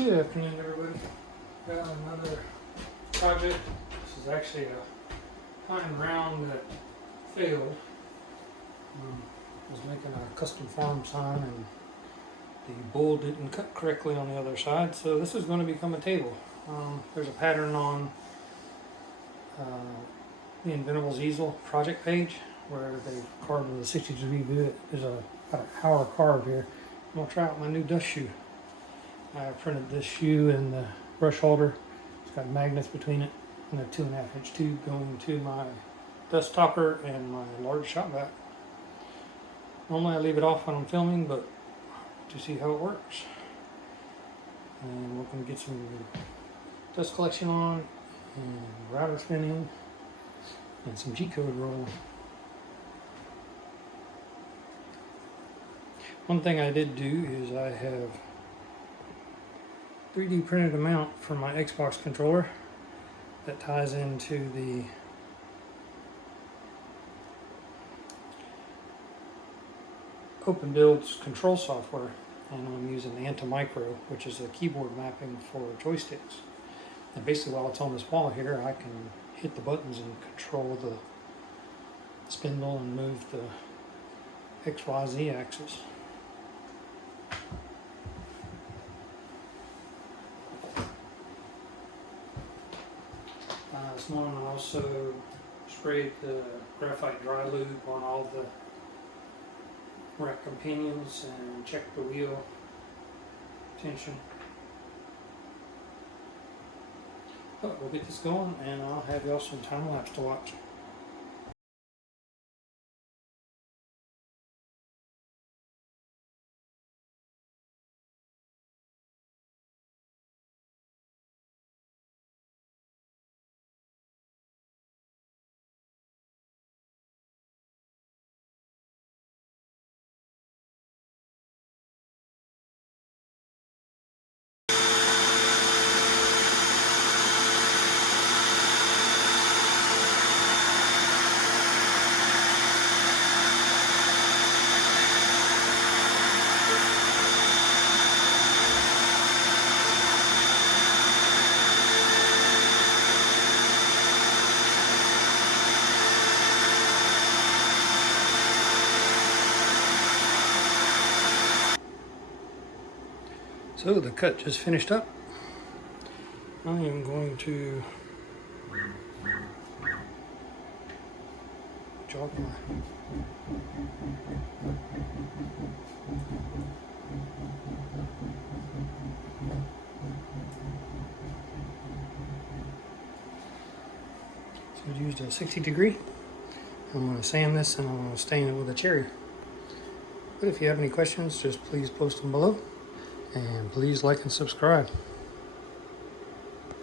Good afternoon, everybody. Got another project. This is actually a pine round that failed. I was making a custom farm sign and the bowl didn't cut correctly on the other side, so this is going to become a table. There's a pattern on the Inventables easel project page where they've carved with a 60-degree bit. There's about an hour carve here. I'm going to try out my new dust shoe. I printed this shoe in the brush holder. It's got magnets between it and a 2.5-inch tube going to my dust topper and my large shop vac. Normally I leave it off when I'm filming, but to see how it works. And we're going to get some dust collection on, and router spinning, and some G-code rolling. One thing I did do is I have 3D printed a mount for my Xbox controller that ties into the OpenBuild's control software, and I'm using the Anti-Micro, which is a keyboard mapping for joysticks. And basically while it's on this wall here, I can hit the buttons and control the spindle and move the XYZ axis. This morning I also sprayed the graphite dry lube on all the rack companions and checked the wheel tension. But we'll get this going and I'll have y'all some time lapse to watch. So the cut just finished up. I am going to jog my so I used a 60-degree. I'm going to sand this and I'm going to stain it with a cherry. But if you have any questions, just please post them below. And please like and subscribe.